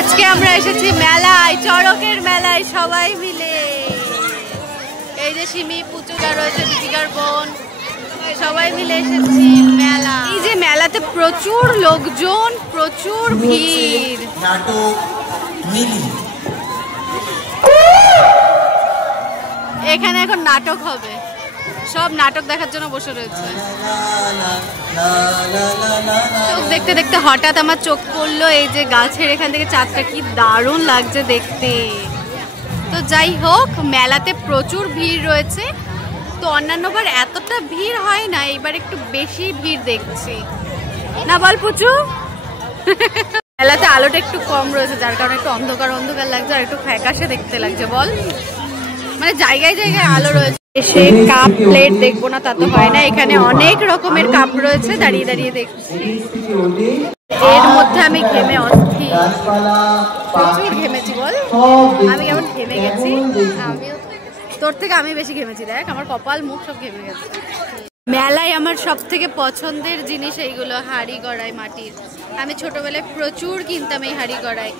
আজকে আমরা এসেছি মেলায়, চড়কের মেলায় সবাই মিলে। এই যে সিমি পুচুরা রয়েছে, দীপিকার বোন, সবাই মিলে এসেছি মেলা। এই যে মেলাতে প্রচুর লোকজন, প্রচুর ভিড়। এখানে এখন নাটক হবে, সব নাটক দেখার জন্য বসে রয়েছে। চোখ দেখতে দেখতে হঠাৎ আমার চোখ পড়লো এই যে গাছের এখান থেকে চাঁদটা, কি দারুণ লাগছে দেখতে। তো যাই হোক, মেলাতে প্রচুর ভিড় রয়েছে। তো অন্যান্যবার এতটা ভিড় হয় না, এবার একটু বেশি ভিড় দেখছি না, বল পুচু? মেলাতে আলোটা একটু কম রয়েছে, যার কারণে একটু অন্ধকার অন্ধকার লাগছে আর একটু ফ্যাকাশে দেখতে লাগছে। বল, মানে জায়গায় জায়গায় আলো রয়েছে। এসে কাপ প্লেট দেখবো না তা তো হয় না, এখানে অনেক রকমের কাপ রয়েছে, দাঁড়িয়ে দাঁড়িয়ে দেখছি। এর মধ্যে আমি ঘেমে অস্থির, প্রচুর ঘেমেছি। বল, আমি কেমন ঘেমে গেছি? আমিও তোর থেকে আমি বেশি ঘেমেছি, দেখ আমার কপাল মুখ সব ঘেমে গেছে। মেলায় আমার সব থেকে পছন্দের জিনিস এইগুলো, হাঁড়ি গড়াই মাটির। আমি ছোটবেলায় প্রচুর কিনতাম এই হাঁড়ি গড়াই।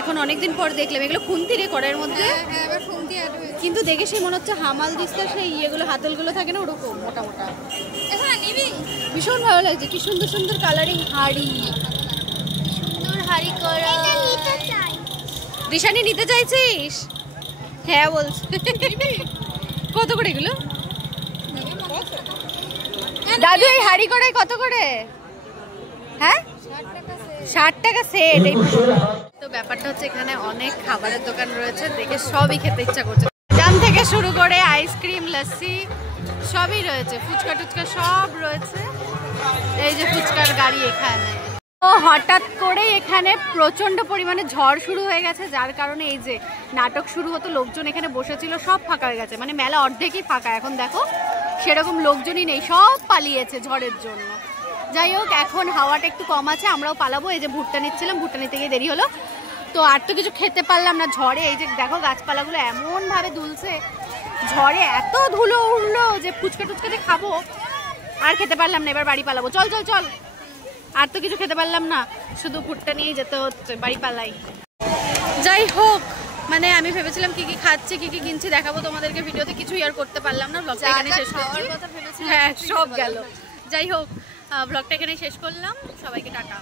এখন অনেকদিন পর দেখলাম এগুলো খুন্তি রে কড়াইয়ের মধ্যে, কিন্তু দেখে সেই মনে হচ্ছে হামাল দিস্তার সেই ইয়েগুলো হাতলগুলো থাকে না, ওরকম মোটা মোটা। ভীষণ ভালো লাগছে, কি সুন্দর সুন্দর কালারিং হাঁড়ি, সুন্দর হাঁড়ি করা। দিশানি নিতে চাইছিস? হ্যাঁ বলছি। কত করে এগুলো দাদু? এই হাঁড়ি কড়াই কত করে? হ্যাঁ, 60 টাকা সেট। এই তো ব্যাপারটা হচ্ছে এখানে অনেক খাবারের দোকান রয়েছে, দেখে সবই খেতে ইচ্ছা করছে। জাম থেকে শুরু করে আইসক্রিম, লস্যি সবই রয়েছে, ফুচকা টুচকা সব রয়েছে। এই যে ফুচকার গাড়ি এখানে। তো হঠাৎ করে এখানে প্রচন্ড পরিমাণে ঝড় শুরু হয়ে গেছে, যার কারণে এই যে নাটক শুরু হতো, লোকজন এখানে বসেছিল, সব ফাঁকা হয়ে গেছে। মানে মেলা অর্ধেকই ফাঁকা, এখন দেখো সেরকম লোকজনই নেই, সব পালিয়েছে ঝড়ের জন্য। যাই হোক, এখন হাওয়াটা একটু কম আছে, আমরাও পালাবো। এই যে ভুট্টা নিচ্ছিলাম, ভুট্টা নিতে গিয়ে দেরি হলো, তো আর তো কিছু খেতে পারলাম না ঝড়ে। এই যে দেখো গাছপালাগুলো এমন ভাবে দুলছে, ঝড়ে এত ধুলো উঠলো যে ফুচকা টুচকাতে খাবো, আর খেতে পারলাম না। এবার বাড়ি পালাবো, চল চল চল। আর তো কিছু খেতে পারলাম না, শুধু ভুট্টা নিয়েই যেতে হচ্ছে, বাড়ি পালাই। যাই হোক, মানে আমি ভেবেছিলাম কি কি খাচ্ছি, কি কি কিনছি দেখাবো তোমাদেরকে ভিডিওতে, কিছুই আর করতে পারলাম না। ব্লগটা এখানে শেষ করছি। হ্যাঁ, সব গেল। যাই হোক, ব্লগটা এখানে শেষ করলাম। সবাইকে টাটা।